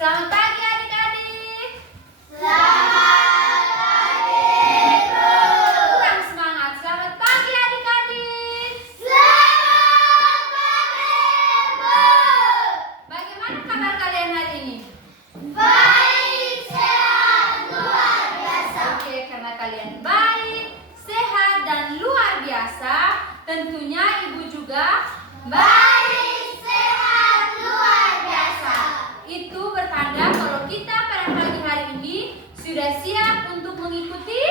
Selamat pagi adik-adik. Selamat pagi, Bu. Kurang semangat. Selamat pagi adik-adik. Selamat pagi, Bu. Bagaimana kabar kalian hari ini? Baik, sehat, luar biasa. Oke, karena kalian baik, sehat, dan luar biasa, tentunya ibu juga Baik, sehat, luar biasa. itu bertanda kalau kita pada pagi hari ini sudah siap untuk mengikuti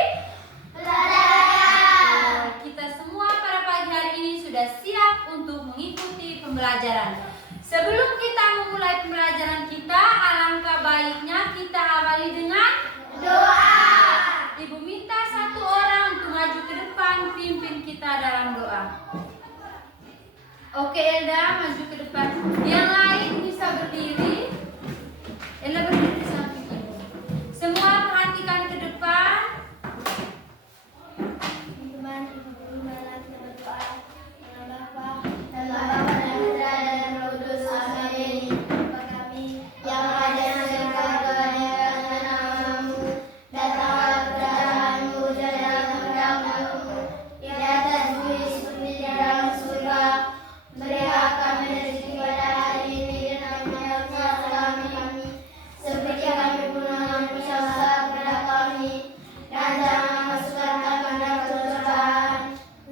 Pelajaran. Kita semua pada pagi hari ini sudah siap untuk mengikuti pembelajaran. Sebelum kita memulai pembelajaran kita, alangkah baiknya kita awali dengan Doa. Ibu minta satu orang untuk maju ke depan, pimpin kita dalam doa. Oke Elda, maju ke depan. Yang lain bisa berdiri. Elda berdiri di samping ibu. Semua perhatikan ke depan. Teman-teman, ibu mana kita berdoa dengan Bapa dan Putra dan Roh Kudus. Amin. Bapa kami yang ada di surga, dimuliakan namamu, datanglah kerajaanmu, jadilah kehendakmu di atas bumi seperti di dalam surga. Berilah kami rezeki pada hari ini dan ampunilah kesalahan kami, seperti kami pun mengampuni kesalahan kepada kami. Dan jangan masukkan kami dalam pencobaan,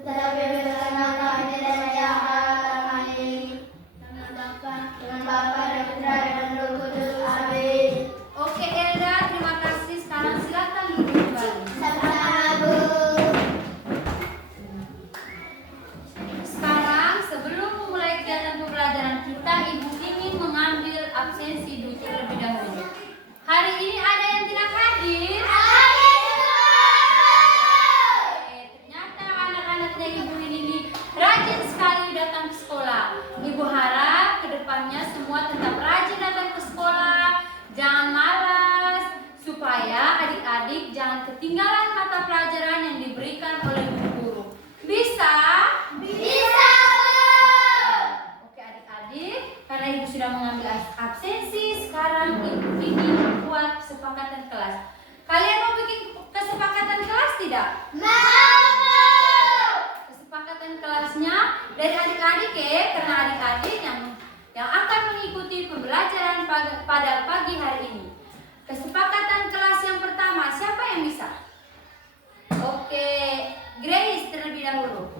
tetapi bebaskanlah kami dari jahat. Amin. Dengan Bapa dan Putra dan Roh Kudus. Amin. Oke Elda, terima kasih. Sekarang silakan duduk kembali. Sama-sama, Bu. Sekarang sebelum memulai kegiatan pembelajaran kita, ibu ingin mengambil absensi dulu terlebih dahulu. Hari ini ada yang tidak hadir. Ternyata anak-anaknya ibu ini rajin sekali datang ke sekolah. Ibu harap kedepannya semua tetap rajin datang ke sekolah, jangan malas, supaya adik-adik jangan ketinggalan mata pelajaran yang diberikan oleh guru. Bisa? Bisa, Bu. Oke adik-adik, karena ibu sudah mengambil absensi, sekarang ibu ingin membuat kesepakatan kelas. Kalian mau bikin kesepakatan kelas tidak? Mau. Kesepakatan kelasnya dari adik-adik ya, karena adik-adik yang akan mengikuti pembelajaran pada pagi hari ini. Kesepakatan kelas yang pertama, siapa yang bisa? Oke, Grace terlebih dahulu.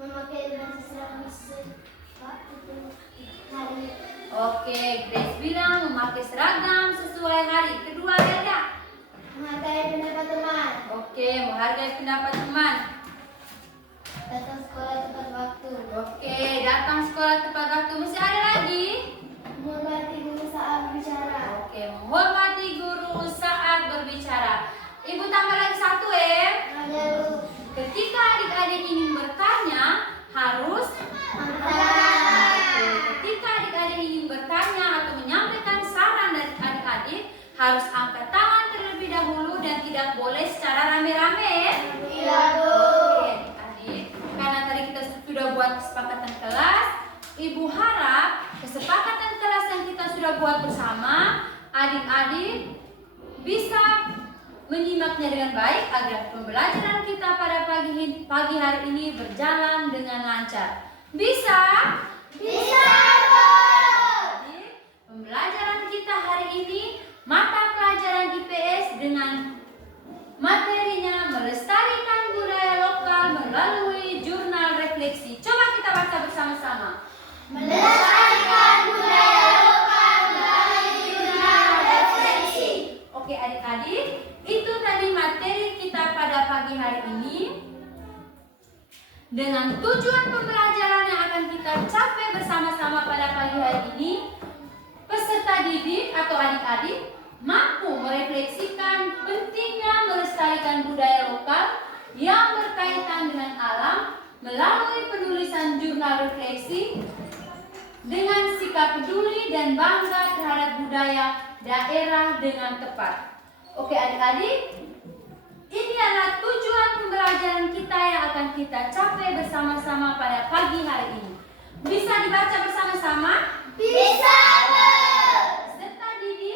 Memakai bahasa seragam hari. Oke, Grace bilang memakai seragam sesuai hari. Kedua, Elda. Menghargai pendapat teman. Oke, menghargai pendapat teman. Datang sekolah tepat waktu. Oke, datang sekolah tepat waktu. Masih ada lagi? Menghormati guru saat bicara. Oke, menghormati guru saat berbicara. Ibu tambah lagi satu ya. Ada, Bu. Ketika adik-adik ingin bertanya, harus Angkat. ketika adik-adik ingin bertanya atau menyampaikan saran dari adik-adik, harus angkat tangan terlebih dahulu dan tidak boleh secara rame-rame ya. Iya, Bu. Oke, adik-adik, karena tadi kita sudah buat kesepakatan kelas, ibu harap kesepakatan kelas yang kita sudah buat bersama, adik-adik bisa menyimaknya dengan baik agar pembelajaran kita pada pagi hari ini berjalan dengan lancar. Bisa? Bisa, Bu. Jadi, pembelajaran kita hari ini mata pelajaran IPS dengan materinya melestarikan budaya lokal melalui jurnal refleksi. Coba kita baca bersama-sama. Melestarikan budaya lokal melalui jurnal refleksi. Oke adik-adik, itu tadi materi kita pada pagi hari ini. Dengan tujuan pembelajaran yang akan kita capai bersama-sama pada pagi hari ini, peserta didik atau adik-adik mampu merefleksikan pentingnya melestarikan budaya lokal yang berkaitan dengan alam melalui penulisan jurnal refleksi dengan sikap peduli dan bangga terhadap budaya daerah dengan tepat. Oke adik-adik, ini adalah tujuan pembelajaran kita yang akan kita capai bersama-sama pada pagi hari ini. Bisa dibaca bersama-sama? Bisa, Bu. Peserta didik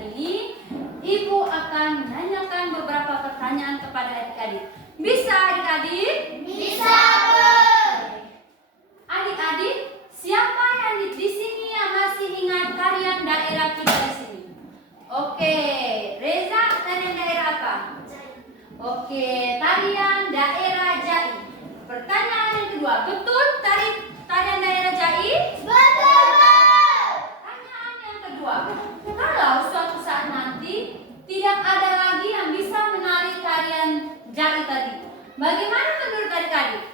hari ini, Ibu akan menanyakan beberapa pertanyaan kepada adik-adik. Bisa adik-adik? Bisa, Bu. Adik-adik, siapa yang di sini yang masih ingat tarian daerah kita di sini? Oke, Reza, tarian daerah apa? Oke, tarian daerah Jai. Pertanyaan yang kedua, betul tarian daerah Jai? Betul, Bu. Pertanyaan yang kedua, kalau suatu saat nanti tidak ada lagi yang bisa menari tarian Jai tadi, bagaimana menurut adik-adik?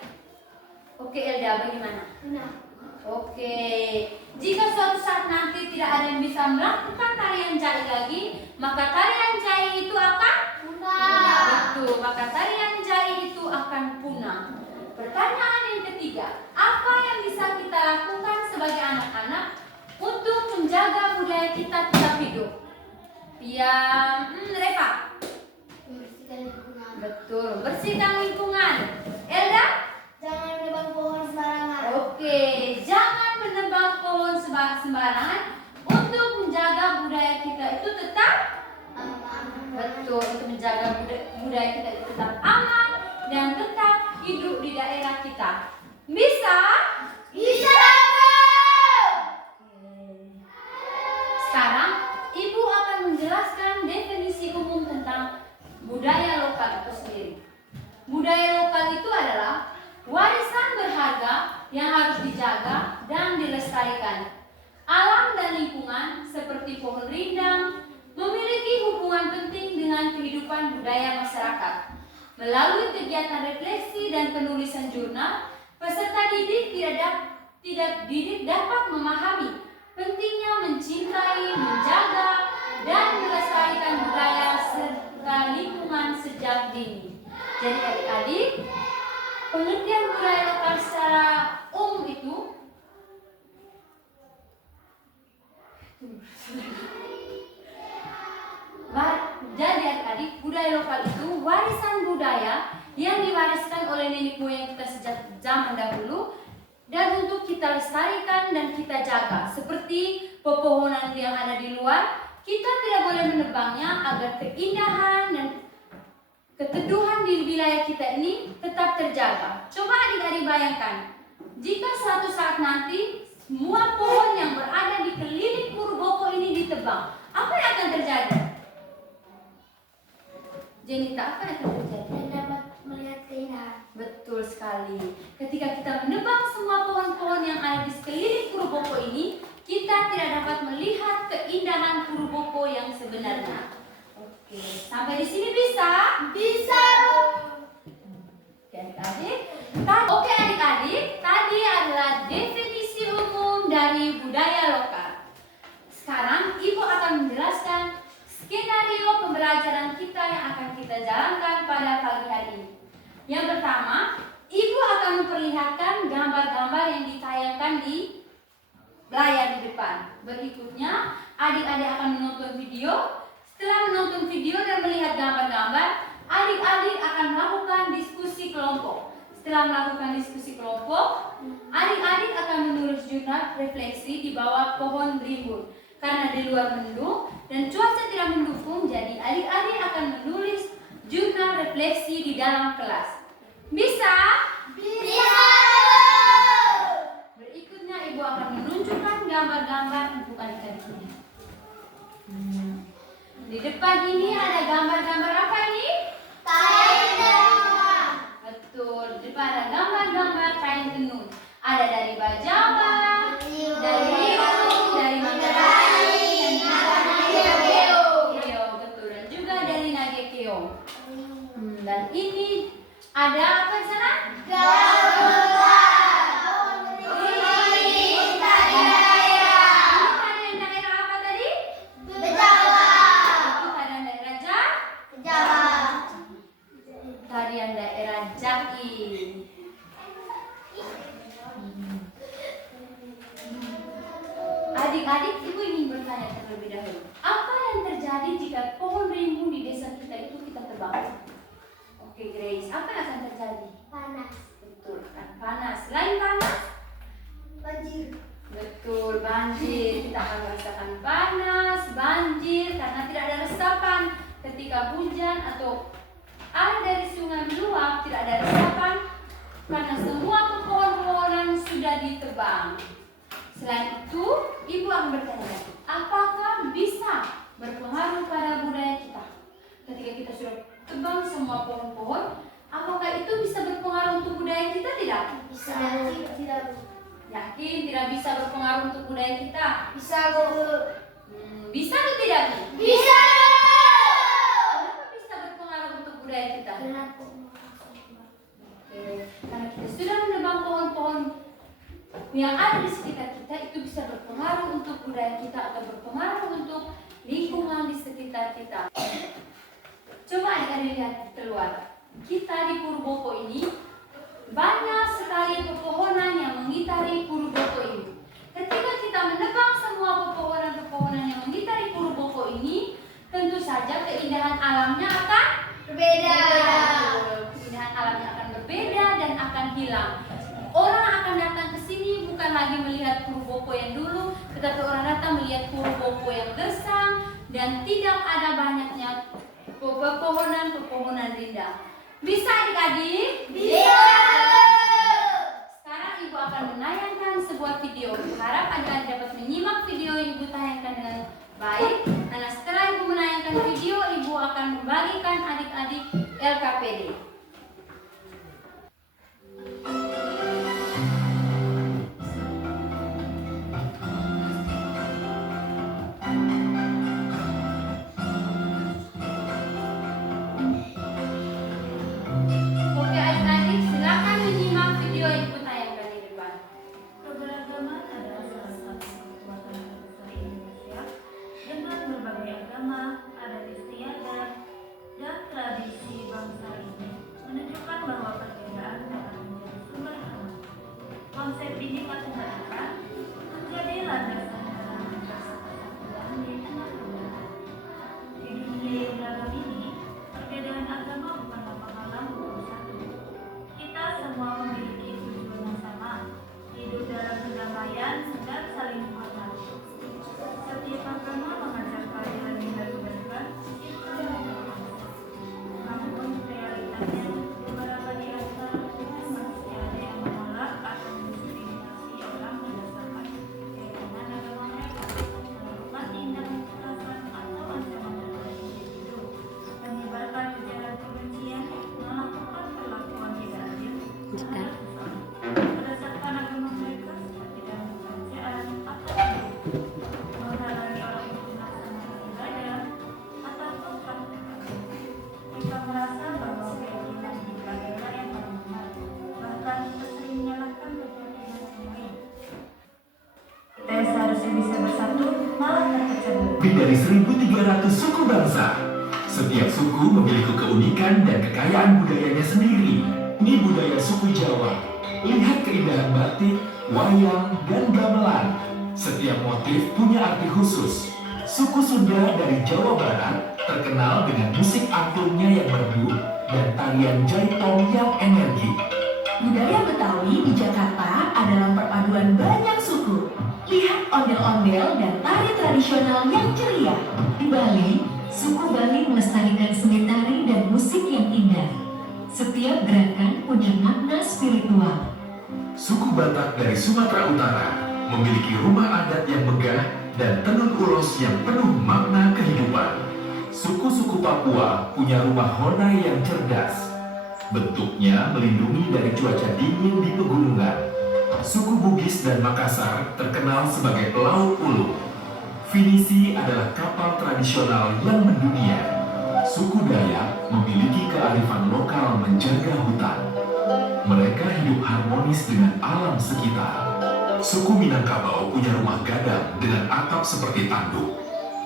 Oke, Elda, bagaimana? Nah, Oke, jika suatu saat nanti tidak ada yang bisa melakukan tarian Jai lagi, maka tarian Jai itu akan punah. betul, maka tarian Jai itu akan punah. Pertanyaan yang ketiga, apa yang bisa kita lakukan sebagai anak-anak untuk menjaga budaya kita tetap hidup? Reva. Membersihkan lingkungan. Betul, bersihkan lingkungan. Elda? Jangan menebang pohon sembarangan. Oke, jangan menebang pohon sembarangan untuk menjaga budaya kita itu tetap betul, untuk menjaga budaya kita itu tetap aman dan tetap hidup di daerah kita. Bisa? Bisa, Bu. Sekarang Ibu akan menjelaskan definisi umum tentang budaya lokal itu sendiri. Budaya lokal itu adalah warisan berharga yang harus dijaga dan dilestarikan. Alam dan lingkungan seperti pohon rindang memiliki hubungan penting dengan kehidupan budaya masyarakat. Melalui kegiatan refleksi dan penulisan jurnal, peserta didik dapat memahami pentingnya mencintai, menjaga, dan melestarikan budaya serta lingkungan sejak dini. Jadi adik-adik, pengertian budaya lokal secara umum itu jadi adik-adik, budaya lokal itu warisan budaya yang diwariskan oleh nenek moyang kita sejak zaman dahulu dan untuk kita lestarikan dan kita jaga. Seperti pepohonan yang ada di luar, kita tidak boleh menebangnya agar keindahan dan keteduhan di wilayah kita ini tetap terjaga. Coba adik-adik bayangkan, jika suatu saat nanti semua pohon yang berada di keliling Purwoko ini ditebang, apa yang akan terjadi? Jenita, apa yang akan terjadi? Dan dapat melihat keindahan. Betul sekali. Ketika kita menebang semua pohon-pohon yang ada di sekeliling Purwoko ini, kita tidak dapat melihat keindahan Purwoko yang sebenarnya. Oke, sampai di sini bisa? Bisa, Bu. Oke adik-adik. Oke adik-adik, tadi adalah definisi umum dari budaya lokal. Sekarang Ibu akan menjelaskan skenario pembelajaran kita yang akan kita jalankan pada pagi hari ini. Yang pertama, Ibu akan memperlihatkan gambar-gambar yang ditayangkan di layar di depan. Berikutnya, adik-adik akan menonton video. Setelah menonton video dan melihat gambar-gambar, adik-adik akan melakukan diskusi kelompok. Setelah melakukan diskusi kelompok, adik-adik akan menulis jurnal refleksi di bawah pohon rimbun. Karena di luar mendung dan cuaca tidak mendukung, jadi adik-adik akan menulis jurnal refleksi di dalam kelas. Bisa? Bisa, Berikutnya Ibu akan menunjukkan gambar-gambar untuk adik-adik ini. Di depan ini ada gambar-gambar apa ini? kain tenun. Betul, di depan ada gambar-gambar kain tenun. Ada dari Bajawa, dari Riau, dari Manggarai, dan juga betul, dan juga dari Nagekeo. Dan ini ada apa di sana? Tarian daerah apa tadi? Tarian daerah Jaki. Adik-adik, Ibu ingin bertanya terlebih dahulu. Apa yang terjadi jika pohon rimbun di desa kita itu kita tebang? Oke, Grace, apa yang akan terjadi? Panas. Betul, kan panas. Selain panas? Banjir. Betul, banjir. Kita akan merasakan panas, banjir karena atau air dari sungai meluap, tidak ada resapan karena semua pepohonan sudah ditebang. Selain itu, Ibu akan bertanya lagi, apakah bisa berpengaruh pada budaya kita? Ketika kita sudah tebang semua pohon-pohon, apakah itu bisa berpengaruh untuk budaya kita? Tidak? Bisa. Tidak. Yakin tidak bisa berpengaruh untuk budaya kita? Bisa, Bu. Bisa atau tidak? Bisa. Kenapa bisa berpengaruh untuk budaya kita? Karena kita sudah menebang pohon-pohon yang ada di sekitar kita, itu bisa berpengaruh untuk budaya kita atau berpengaruh untuk lingkungan di sekitar kita. Coba adik-adik lihat keluar. Kita di Purwoko ini banyak sekali pepohonan yang mengitari Purwoko ini. Ketika kita menebang semua pepohonan-pepohonan yang mengitari Purwoko ini, tentu saja keindahan alamnya akan Berbeda. Keindahan alamnya akan berbeda dan akan hilang. Orang akan datang ke sini bukan lagi melihat Purwoko yang dulu, tetapi orang datang melihat Purwoko yang gersang dan tidak ada banyaknya pepohonan rindang. Bisa adik-adik? Bisa. Sekarang Ibu akan menayangkan sebuah video. Harap adik-adik dapat menyimak video yang Ibu tayangkan dengan baik. Karena setelah Ibu menayangkan video, Ibu akan membagikan adik-adik LKPD. Oke adik-adik, silakan menyimak video yang Ibu tayangkan di depan. Keberagaman adalah salah satu kekuatan terbesar Indonesia dengan berbagai agama, adat istiadat, dan tradisi bangsa ini menunjukkan bahwa perbedaan dapat menjadi sumber harmoni. Konsep Bhinneka Tunggal Ika menjadi landasan dalam menjaga persatuan di tengah perbedaan. Di dunia yang beragam ini, perbedaan agama bukanlah penghalang untuk bersatu. Kita semua memiliki tujuan yang sama, hidup dalam perdamaian dan saling menghormati. Setiap agama mengajar keadilan dan kebaikan, namun realitanya beberapa di antara masih ada yang menolak atau mendiskriminasi orang berdasarkan keyakinan agama mereka, melakukan tindakan kekerasan atau ancaman terhadap individu, menyebarkan ujaran kebencian, melakukan perlakuan tidak adil terhadap seseorang berdasarkan agama mereka seperti dalam kerajaan atau menghalangi orang untuk melaksanakan ibadah ataupun praktek agama. Mereka merasa bahwa keyakinan mereka adalah yang paling benar, bahkan sering menyalahkan keyakinan yang lain. Kita seharusnya bisa bersatu, malah terpecah belah. Lebih dari 1.300 suku bangsa. Setiap suku memiliki keunikan dan kekayaan budayanya sendiri. Ini budaya suku Jawa. Lihat keindahan batik, wayang, dan gamelan. Setiap motif punya arti khusus. Suku Sunda dari Jawa Barat terkenal dengan musik angklungnya yang merdu dan tarian jaipong yang energik. Budaya Betawi di Jakarta adalah perpaduan banyak suku. Lihat ondel-ondel dan tari tradisional yang ceria. Di Bali, suku Bali melestarikan seni tari dan musik yang indah. Setiap gerakan punya makna spiritual. Suku Batak dari Sumatera Utara memiliki rumah adat yang megah dan tenun ulos yang penuh makna kehidupan. Suku-suku Papua punya rumah honai yang cerdas. Bentuknya melindungi dari cuaca dingin di pegunungan. Suku Bugis dan Makassar terkenal sebagai pelaut ulu. Finisi adalah kapal tradisional yang mendunia. Suku Dayak memiliki kearifan lokal menjaga hutan. Mereka hidup harmonis dengan alam sekitar. Suku Minangkabau punya rumah gadang dengan atap seperti tanduk.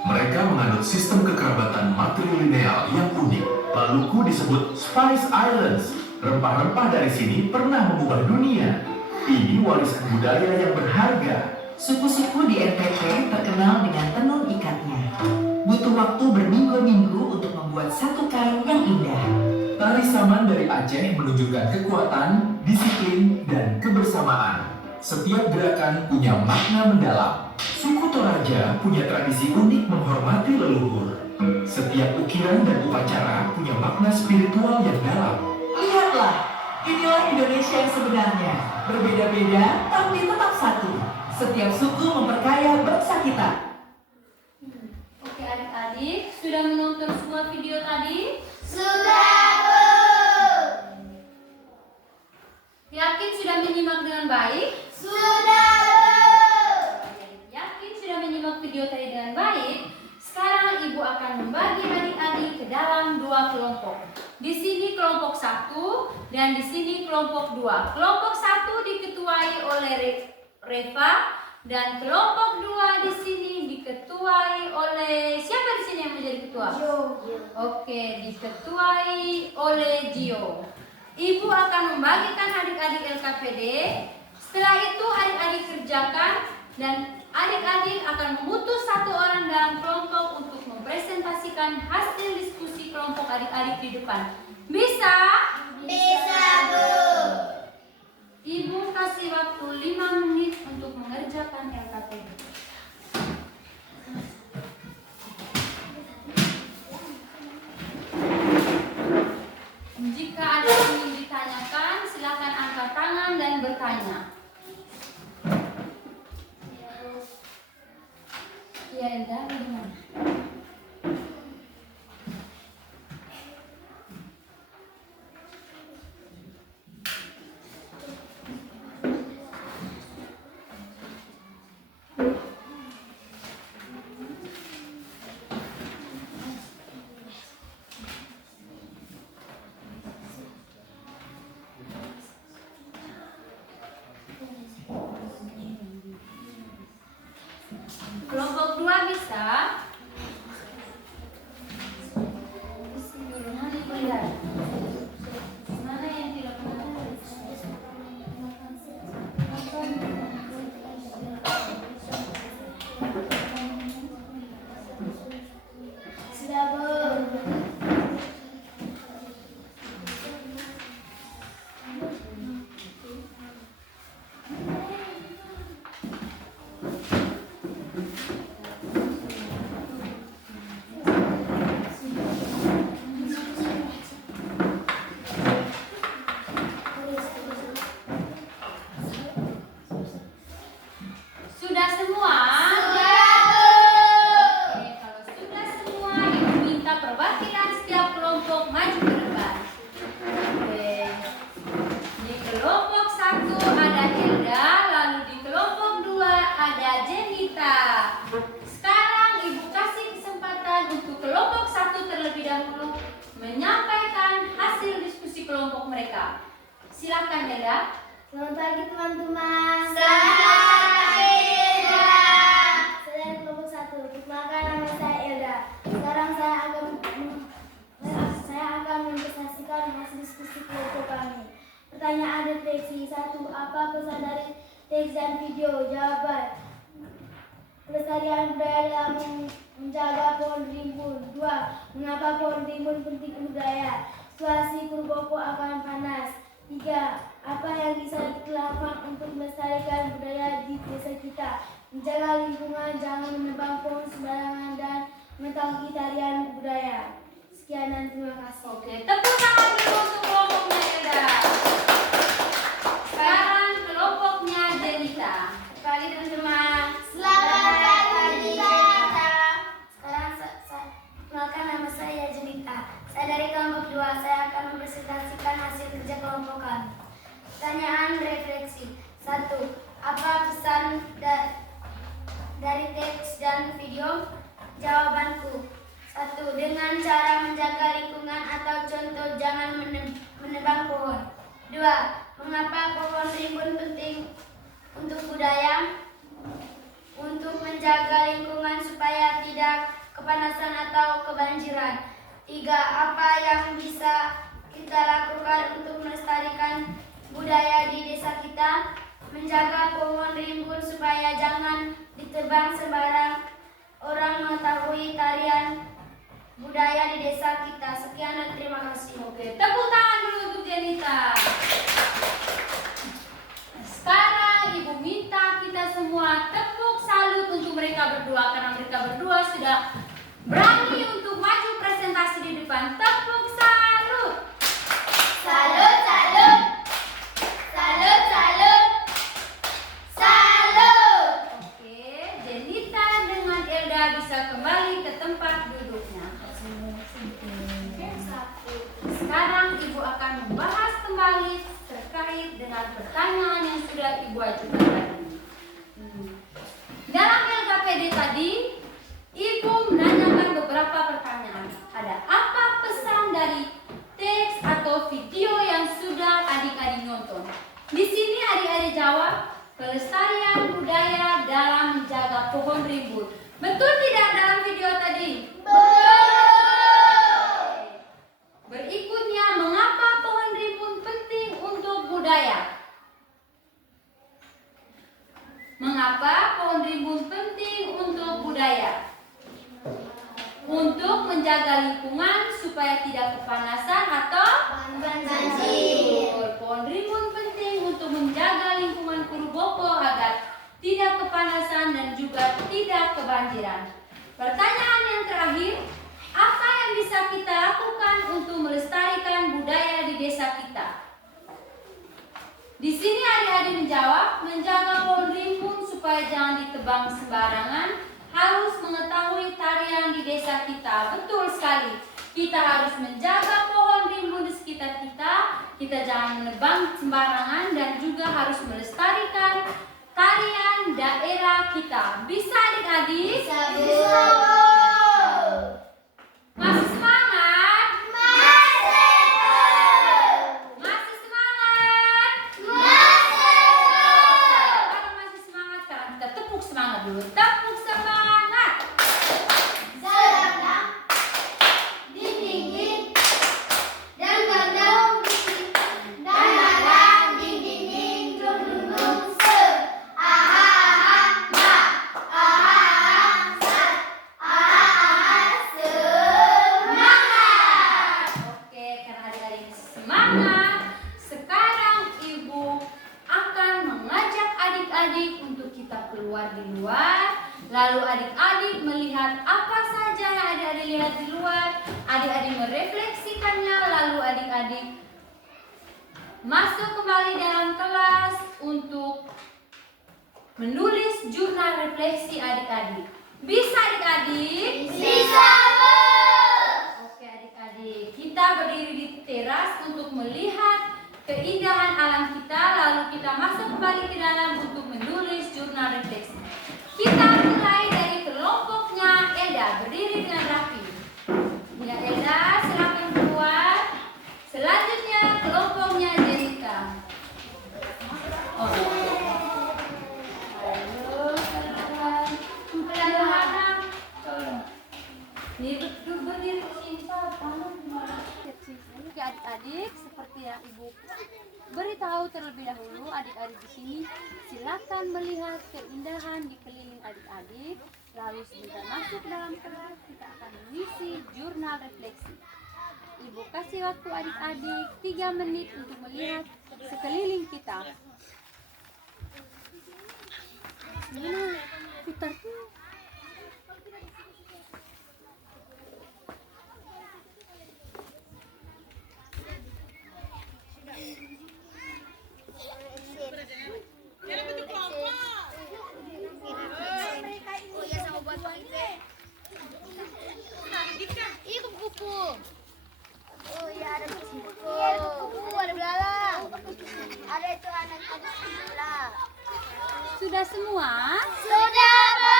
Mereka menganut sistem kekerabatan matrilineal yang unik. Maluku disebut Spice Islands. Rempah-rempah dari sini pernah mengubah dunia. Ini warisan budaya yang berharga. Suku-suku di NTT terkenal dengan tenun ikatnya. Butuh waktu berminggu-minggu untuk membuat satu kain yang indah. Tari Saman dari Aceh menunjukkan kekuatan, disiplin, dan kebersamaan. Setiap gerakan punya makna mendalam. Suku Toraja punya tradisi unik menghormati leluhur. Setiap Setiap ukiran dan upacara punya makna spiritual yang dalam. Lihatlah, inilah Indonesia yang sebenarnya. Berbeda-beda, tapi tetap satu. Setiap suku memperkaya bangsa kita. Oke adik-adik, sudah menonton semua video tadi? Sudah, Bu. Yakin sudah menyimak dengan baik? Sudah, Bu. Yakin sudah menyimak video tadi dengan baik? Sekarang Ibu akan membagi adik-adik ke dalam 2 kelompok. Di sini kelompok 1 dan di sini kelompok 2. Kelompok 1 diketuai oleh Reva dan kelompok 2 di sini diketuai oleh siapa di sini yang menjadi ketua? Jo. Oke, diketuai oleh Gio. Ibu akan membagikan adik-adik LKPD. Setelah itu adik-adik kerjakan dan adik-adik akan memutus 1 orang dalam kelompok untuk mempresentasikan hasil diskusi kelompok adik-adik di depan. Bisa? Bisa, Bu. Ibu kasih waktu 5 menit untuk mengerjakan LKPD. Jika ada yang ingin ditanyakan, silakan angkat tangan dan bertanya. Ya, Elda, bagaimana? Kelompok 2 bisa? Mana yang tidak pernah? Sudah, Bu. Sudah semua? Sudah, Bu. Oke, kalau sudah semua, Ibu minta perwakilan setiap kelompok maju ke depan. Oke. Di kelompok 1 ada Hilda, lalu di kelompok 2 ada Jenita. Sekarang Ibu kasih kesempatan untuk kelompok 1 terlebih dahulu menyampaikan hasil diskusi kelompok mereka. Silakan Hilda. Selamat pagi, teman-teman. Selamat pagi, Elda. Saya dari kelompok 1. Perkenalkan, nama saya Elda. Sekarang saya akan mempresentasikan hasil diskusi kelompok kami. Pertanyaan refleksi 1. Apa pesan dari teks dan video? Jawaban: pelestarian budaya dalam menjaga pohon rimbun. 2. Mengapa pohon rimbun penting untuk budaya? Situasi Purwokerto akan panas. 3. Apa yang bisa dilakukan untuk melestarikan budaya di desa kita? Menjaga lingkungan, jangan menebang pohon sembarangan, dan mengetahui tarian budaya. Sekian dan terima kasih. Oke, tepuk tangan dulu untuk kelompoknya Hilda. Sekarang kelompoknya Jenita. Pagi, teman-teman. Selamat pagi, Jenita. Sekarang perkenalkan, nama saya Jenita. Saya dari kelompok 2. Saya akan mempresentasikan hasil kerja kelompok kami. Pertanyaan refleksi 1. Apa pesan dari teks dan video? Jawabanku: 1. Dengan cara menjaga lingkungan atau contoh jangan menebang pohon. 2. Mengapa pohon rimbun penting untuk budaya? Untuk menjaga lingkungan supaya tidak kepanasan atau kebanjiran. 3. Apa yang bisa kita lakukan untuk melestarikan budaya di desa kita? Menjaga pohon rimbun supaya jangan ditebang sembarang. Orang mengetahui tarian budaya di desa kita. Sekian dan terima kasih. Oke, tepuk tangan dulu untuk Jenita. Sekarang Ibu minta kita semua tepuk salut untuk mereka berdua karena mereka berdua sudah berani untuk maju berikan tepuk salut. Salut, salut. Salut, salut. Salut. Oke, Jenita dengan Elda bisa kembali ke tempat duduknya. Sekarang Ibu akan membahas kembali terkait dengan pertanyaan yang sudah Ibu ajukan tadi. Dalam LKPD tadi, Ibu menanyakan beberapa pertanyaan. Ada apa pesan dari teks atau video yang sudah adik-adik nonton? Di sini adik-adik jawab, pelestarian budaya dalam menjaga pohon rimbun. Betul tidak dalam video tadi? Berikutnya, mengapa pohon rimbun penting untuk budaya? Mengapa pohon rimbun penting untuk budaya? Untuk menjaga lingkungan supaya tidak kepanasan atau Banjir. Pohon rimbun penting untuk menjaga lingkungan Purwokerto agar tidak kepanasan dan juga tidak kebanjiran. Pertanyaan yang terakhir, apa yang bisa kita lakukan untuk melestarikan budaya di desa kita? Di sini adik-adik menjawab, menjaga pohon rimbun supaya jangan ditebang sembarangan, harus mengetahui tarian di desa kita. Betul sekali. Kita harus menjaga pohon rimbun di sekitar kita. Kita jangan menebang sembarangan dan juga harus melestarikan tarian daerah kita. Bisa adik-adik? Bisa. Masih semangat? Masih. Masih semangat? Masih. Kalau masih semangat, sekarang kita tepuk semangat dulu. Tepuk semangat. Sedang ding dan gadang dan gadang ding dum se aha ma aha sa aha semangat. Oke, karena adik-adik semangat, sekarang Ibu akan mengajak adik-adik untuk kita keluar di luar. Lalu adik-adik melihat apa saja yang adik-adik lihat di luar. Adik-adik merefleksikannya, lalu adik-adik masuk kembali dalam kelas untuk menulis jurnal refleksi adik-adik. Bisa adik-adik? Bisa, Bu. Oke adik-adik, kita berdiri di teras untuk melihat keindahan alam kita, lalu kita masuk kembali ke dalam untuk menulis jurnal refleksi. Kita mulai dari kelompoknya Elda, berdiri dengan rapi. Ya Elda, silakan keluar. Selanjutnya kelompoknya Jenita. Oh. Ayo, pelan-pelan. Tolong. Ini betul berdiri di sini, Pak. Oke adik-adik, seperti yang Ibu beritahu terlebih dahulu, adik-adik di sini silakan melihat keindahan di keliling adik-adik. Lalu sebentar masuk dalam kelas, kita akan mengisi jurnal refleksi. Ibu kasih waktu adik-adik 3 menit untuk melihat sekeliling kita. Mana? Putar tuh. Oh ya, sama buat Iya, kupu-kupu. Oh iya, ada kupu-kupu. Iya, ada kupu-kupu, ada belalang. Ada itu anak sebelah. Sudah semua? Sudah, Bu.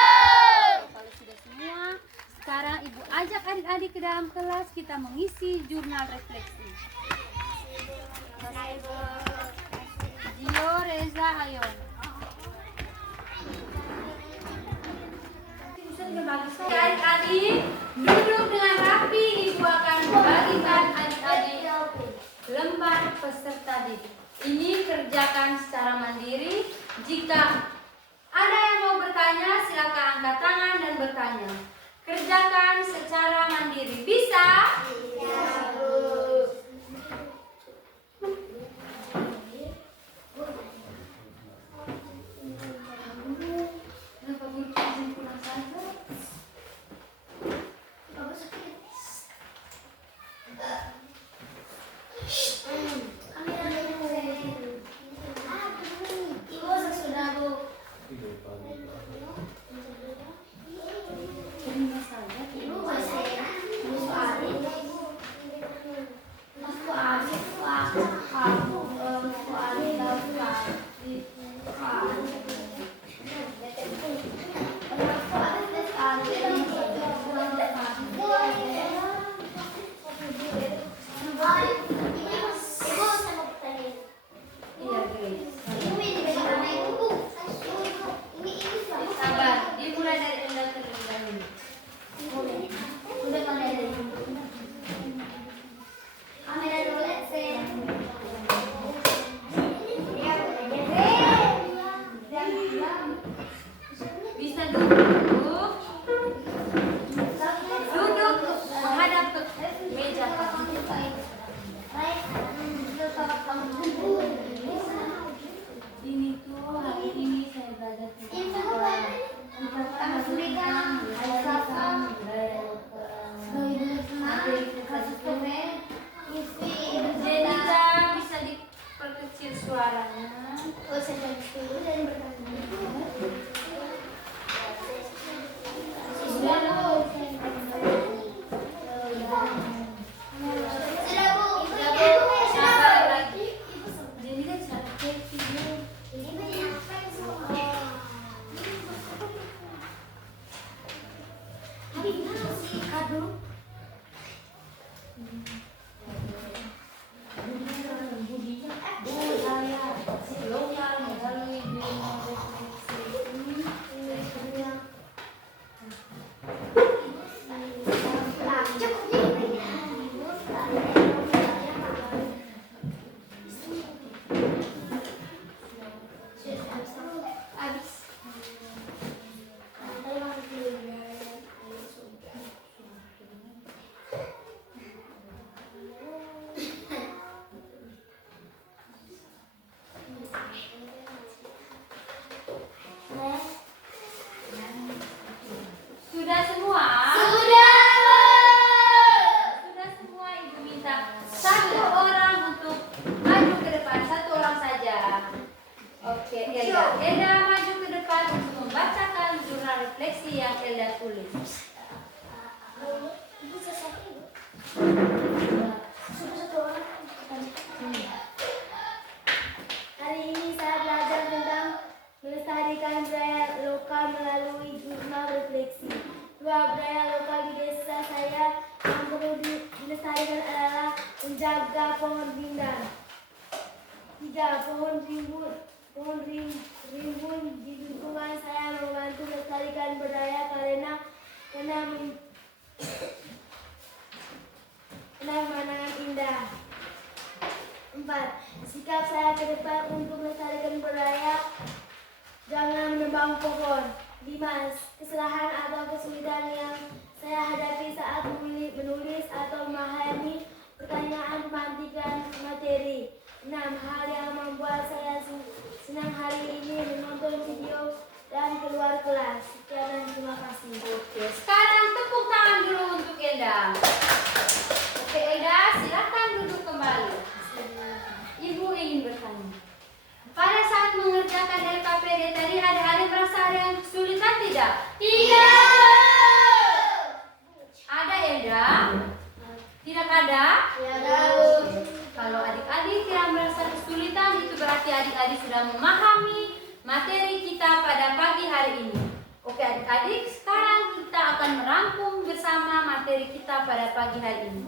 Kalau sudah semua, sekarang Ibu ajak adik-adik ke dalam kelas, kita mengisi jurnal refleksi. Gio, Reza, ayo. Adik-adik, duduk dengan rapi. Ibu akan membagikan adik-adik lembar peserta didik. Ini kerjakan secara mandiri. Jika ada yang mau bertanya, silakan angkat tangan dan bertanya. Kerjakan secara mandiri. Bisa? Bisa, Bu. Kenapa guru izin pulang saja? madu. Sudah semua? Sudah. Sudah semua. Ibu minta satu orang untuk maju ke depan, satu orang saja. Oke, Elda. Elda maju ke depan untuk membacakan jurnal refleksi yang Elda tulis. Ibu sesuatu, Ibu. Sudah satu orang. Hari ini saya belajar tentang melestarikan budaya lokal melalui jurnal refleksi. Dua budaya lokal di desa saya yang perlu dilestarikan adalah menjaga pohon rindang. 3. Pohon rimbun di lingkungan saya membantu melestarikan budaya karena pemandangan indah. 4. Sikap saya ke depan untuk melestarikan budaya, jangan menebang pohon. 5. Kesalahan atau kesulitan yang saya hadapi saat menulis atau memahami pertanyaan pemantikan materi. 6. Hal yang membuat saya senang hari ini menonton video dan keluar kelas. Sekian dan terima kasih. Oke, sekarang tepuk tangan dulu untuk Elda. Oke, Elda, silakan duduk kembali. Ibu ingin bertanya. Pada saat mengerjakan LKPD tadi ada merasa ada yang kesulitan tidak? Tidak. Ada, Elda? Tidak ada? Kalau adik-adik tidak merasa kesulitan, itu berarti adik-adik sudah memahami materi kita pada pagi hari ini. Oke adik-adik, sekarang kita akan merangkum bersama materi kita pada pagi hari ini.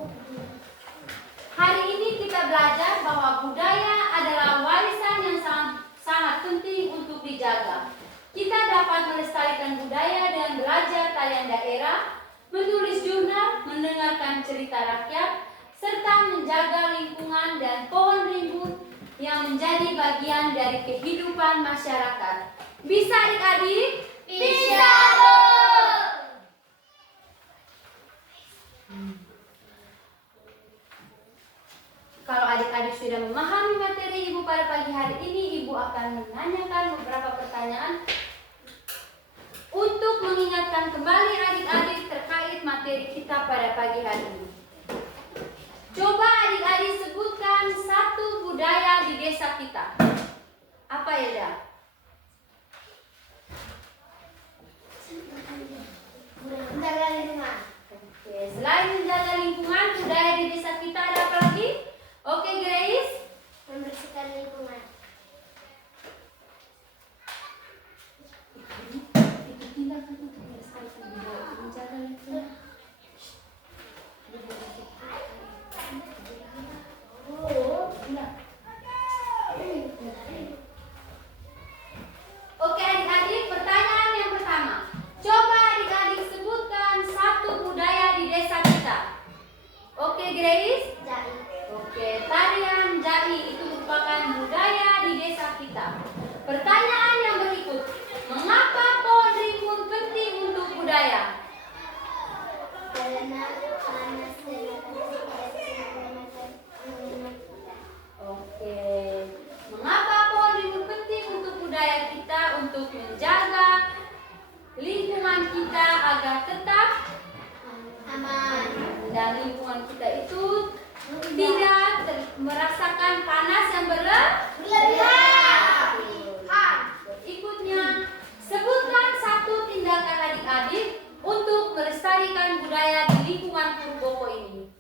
Hari ini kita belajar bahwa budaya adalah warisan yang sangat penting untuk dijaga. Kita dapat melestarikan budaya dengan belajar tarian daerah, menulis jurnal, mendengarkan cerita rakyat, serta menjaga lingkungan dan pohon rimbun yang menjadi bagian dari kehidupan masyarakat. Bisa adik-adik? Bisa. Kalau adik-adik sudah memahami materi Ibu pada pagi hari ini, Ibu akan menanyakan beberapa pertanyaan untuk mengingatkan kembali adik-adik terkait materi kita pada pagi hari ini. Coba adik-adik sebutkan satu budaya di desa kita. Apa ya? Menjaga lingkungan. Oke, selain menjaga lingkungan, budaya di desa kita ada apa lagi? Oke, Grace. Membersihkan lingkungan. Itu tindakan untuk melestarikan budaya, menjaga lingkungan. Oke adik-adik, pertanyaan yang pertama. Coba adik-adik sebutkan satu budaya di desa kita. Oke Grace? Jari. Oke, tarian jai itu merupakan budaya di desa kita. Pertanyaan yang berikut. Mengapa pohon rimbun penting untuk budaya? Karena panas Oke. Mengapa pohon rimbun penting untuk budaya kita, untuk menjaga lingkungan kita agar tetap aman. dan lingkungan kita itu tidak merasakan panas yang berlebihan. Berikutnya, sebutkan satu tindakan adik-adik untuk melestarikan budaya di lingkungan Purboko ini.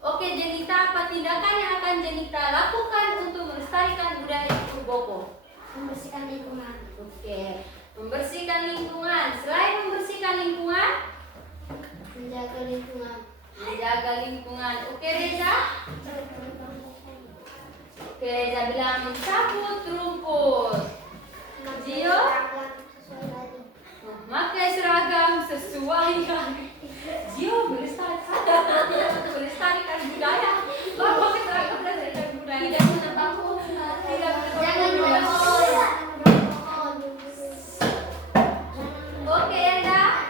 Oke, Jenita, apa tindakan yang akan Jenita lakukan untuk melestarikan budaya di Purboko? Membersihkan lingkungan. Oke, membersihkan lingkungan. Selain membersihkan lingkungan, menjaga lingkungan. Menjaga lingkungan. Oke Reza? Oke Reza bilang mencabut rumput. Gio? Memakai seragam sesuai Gio melestarikan budaya. Pakai seragam melestarikan budaya. Tidak menebang pohon. Tidak menebang pohon. Oke Enda.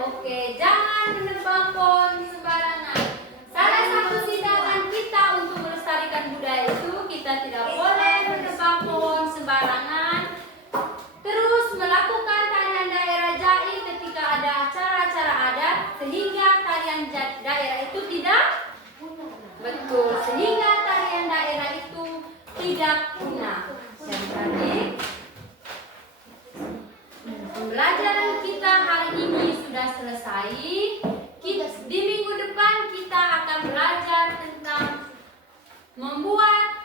Oke, jangan menebang pohon sembarangan. Salah satu tindakan kita untuk melestarikan budaya itu kita tidak boleh menebang pohon sembarangan. Terus melakukan tarian daerah jai ketika ada acara-acara adat sehingga tarian daerah itu tidak betul, sehingga tarian daerah itu tidak punah. Dan tadi pembelajaran kita hari ini sudah selesai. Di minggu depan kita akan belajar tentang membuat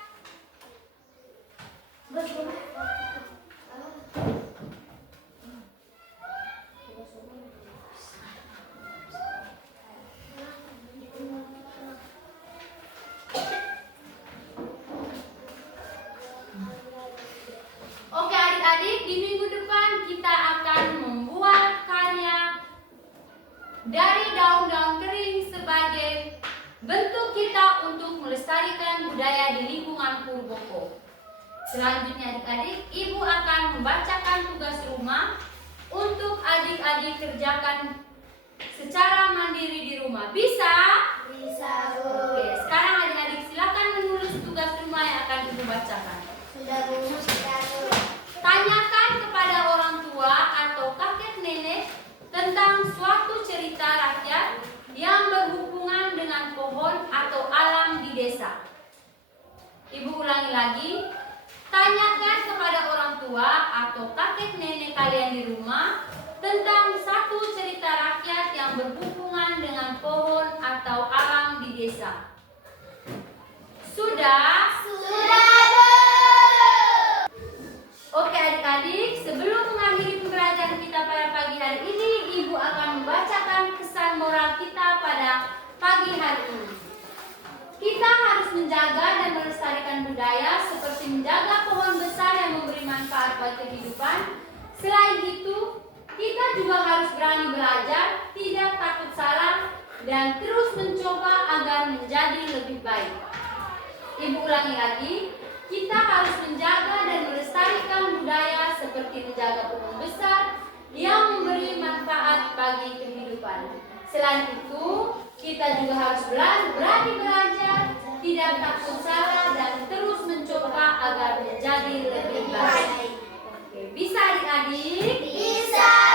Oke adik-adik, di minggu depan kita akan membuat karya dari daun-daun kering sebagai bentuk kita untuk melestarikan budaya di lingkungan Purwoko. Selanjutnya adik-adik, ibu akan membacakan tugas rumah untuk adik-adik kerjakan secara mandiri di rumah. Bisa? Bisa, Bu. Oke, sekarang adik-adik silakan menulis tugas rumah yang akan ibu bacakan. Sudah Bu. Tanyakan kepada orang tua atau kakek nenek tentang suatu cerita rakyat yang berhubungan dengan pohon atau alam di desa. Ibu ulangi lagi. Tanyakan kepada orang tua atau kakek nenek kalian di rumah tentang satu cerita rakyat yang berhubungan dengan pohon atau alam di desa. Sudah? Sudah, Bu. Oke adik-adik, sebelum mengakhiri pembelajaran kita pada pagi hari ini, ibu akan membacakan kesan moral kita pada pagi hari ini. Kita harus menjaga dan melestarikan budaya seperti menjaga pohon besar yang memberi manfaat bagi kehidupan. Selain itu, kita juga harus berani belajar, tidak takut salah, dan terus mencoba agar menjadi lebih baik. Ibu ulangi lagi. Kita harus menjaga dan melestarikan budaya seperti menjaga pohon besar yang memberi manfaat bagi kehidupan. Selain itu, kita juga harus berani belajar, tidak takut salah, dan terus mencoba agar menjadi lebih baik. Oke, bisa adik-adik? Bisa.